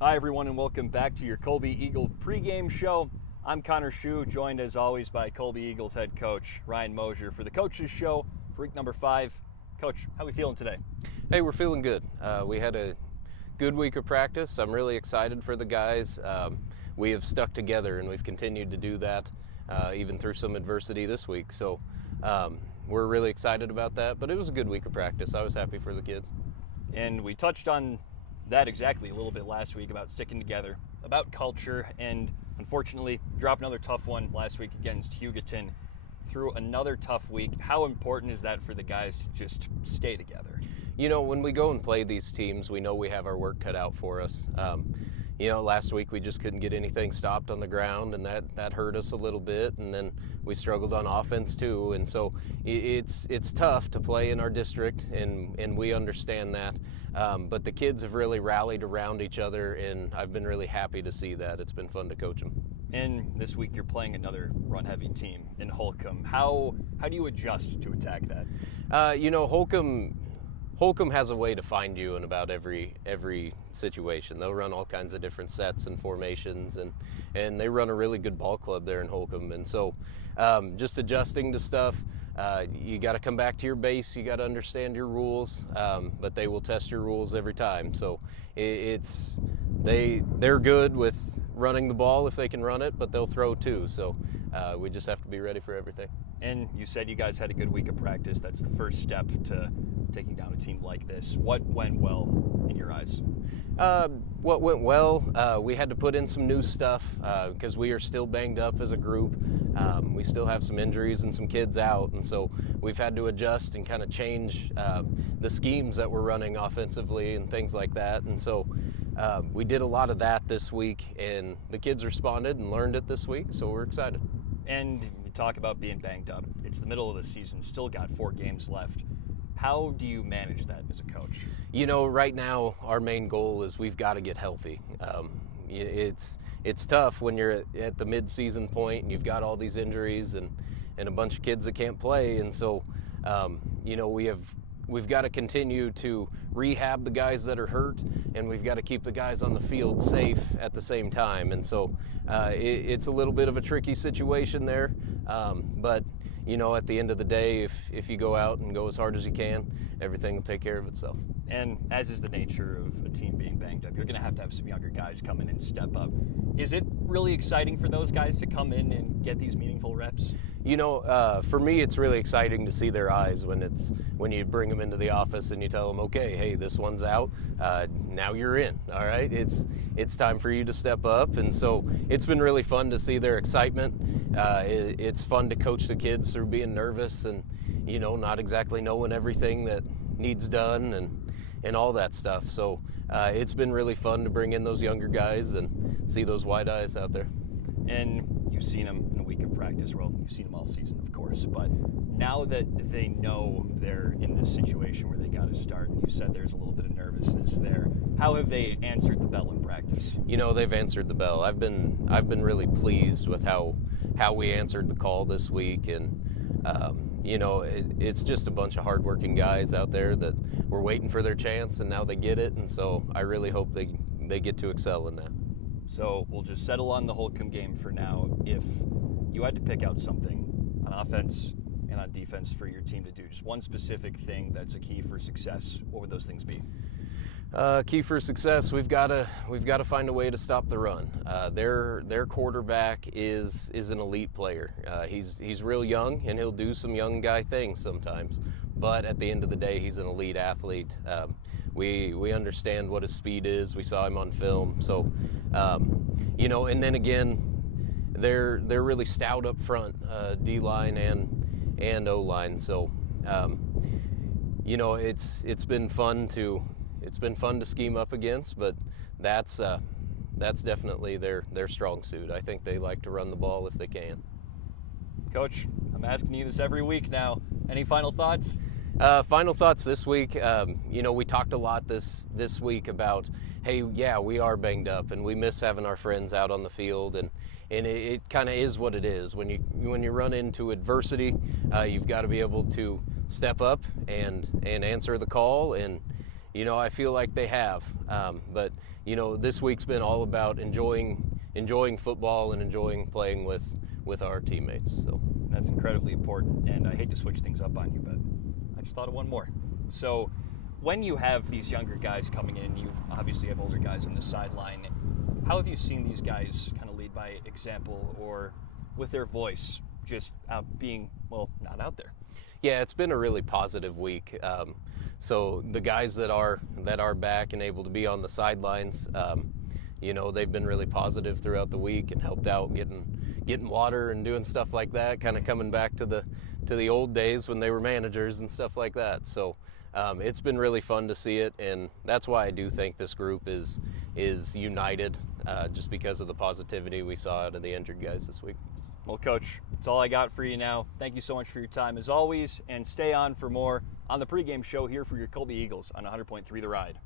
Hi everyone and welcome back to your Colby Eagle pregame show. I'm Connor Schuh, joined as always by Colby Eagles head coach Ryan Mosier for the Coaches Show for week number 5. Coach, how are we feeling today? Hey, we're feeling good. We had a good week of practice. I'm really excited for the guys. We have stuck together and we've continued to do that even through some adversity this week. So we're really excited about that, but it was a good week of practice. I was happy for the kids. And we touched on that exactly a little bit last week about sticking together, about culture, and unfortunately dropped another tough one last week against Hugoton through another tough week. How important is that for the guys to just stay together? You know, when we go and play these teams, we know we have our work cut out for us. Last week we just couldn't get anything stopped on the ground, and that hurt us a little bit, and then we struggled on offense too. And so it's tough to play in our district, and we understand that. But the kids have really rallied around each other, and I've been really happy to see that. It's been fun to coach them. And this week you're playing another run-heavy team in Holcomb. How do you adjust to attack that? Holcomb has a way to find you in about every situation. They'll run all kinds of different sets and formations, and they run a really good ball club there in Holcomb. And so just adjusting to stuff, you got to come back to your base, you got to understand your rules, but they will test your rules every time. So they're good with running the ball if they can run it, but they'll throw too. So we just have to be ready for everything. And you said you guys had a good week of practice. That's the first step to taking down a team like this. What went well in your eyes? What went well, we had to put in some new stuff because we are still banged up as a group. We still have some injuries and some kids out, and so we've had to adjust and kind of change the schemes that we're running offensively and things like that. And so we did a lot of that this week, and the kids responded and learned it this week, so we're excited. And you talk about being banged up. It's the middle of the season, still got 4 games left. How do you manage that as a coach? You know, right now our main goal is we've got to get healthy. It's tough when you're at the mid-season point and you've got all these injuries and a bunch of kids that can't play. And so, we've got to continue to rehab the guys that are hurt, and we've got to keep the guys on the field safe at the same time. And so it's a little bit of a tricky situation there, but at the end of the day, if you go out and go as hard as you can, everything will take care of itself. And as is the nature of a team being banged up, you're going to have some younger guys come in and step up. Is it really exciting for those guys to come in and get these meaningful reps? For me, it's really exciting to see their eyes when you bring them into the office and you tell them, okay, hey, this one's out, now you're in, all right? It's time for you to step up. And so it's been really fun to see their excitement. It's fun to coach the kids through being nervous and, not exactly knowing everything that needs done and all that stuff. So it's been really fun to bring in those younger guys and see those wide eyes out there. And you've seen them in a week of practice. Well, you've seen them all season, of course. But now that they know they're in this situation where they got to start, and you said there's a little bit of nervousness there, how have they answered the bell in practice? They've answered the bell. I've been really pleased with how we answered the call this week, and it's just a bunch of hardworking guys out there that were waiting for their chance, and now they get it. And so I really hope they get to excel in that. So we'll just settle on the Holcomb game for now. If you had to pick out something on offense and on defense for your team to do, just one specific thing that's a key for success, what would those things be? Key for success, we've got to find a way to stop the run. Their quarterback is an elite player. He's real young, and he'll do some young guy things sometimes. But at the end of the day, he's an elite athlete. We understand what his speed is. We saw him on film. So, and then again, they're really stout up front, D-line and O-line. So, it's been fun to scheme up against, but that's definitely their strong suit. I think they like to run the ball if they can. Coach, I'm asking you this every week now. Any final thoughts? Final thoughts this week. We talked a lot this week about, hey, yeah, we are banged up and we miss having our friends out on the field, and it kind of is what it is. When you run into adversity, you've got to be able to step up and answer the call and I feel like they have. But this week's been all about enjoying football and enjoying playing with our teammates. So that's incredibly important. And I hate to switch things up on you, but I just thought of one more. So when you have these younger guys coming in, you obviously have older guys on the sideline. How have you seen these guys kind of lead by example or with their voice, just being, not out there? Yeah, it's been a really positive week. So the guys that are back and able to be on the sidelines, they've been really positive throughout the week and helped out getting water and doing stuff like that, kind of coming back to the old days when they were managers and stuff like that. So it's been really fun to see it, and that's why I do think this group is united, just because of the positivity we saw out of the injured guys this week. Well, Coach, that's all I got for you now. Thank you so much for your time as always, and stay on for more on the pregame show here for your Colby Eagles on 100.3 The Ride.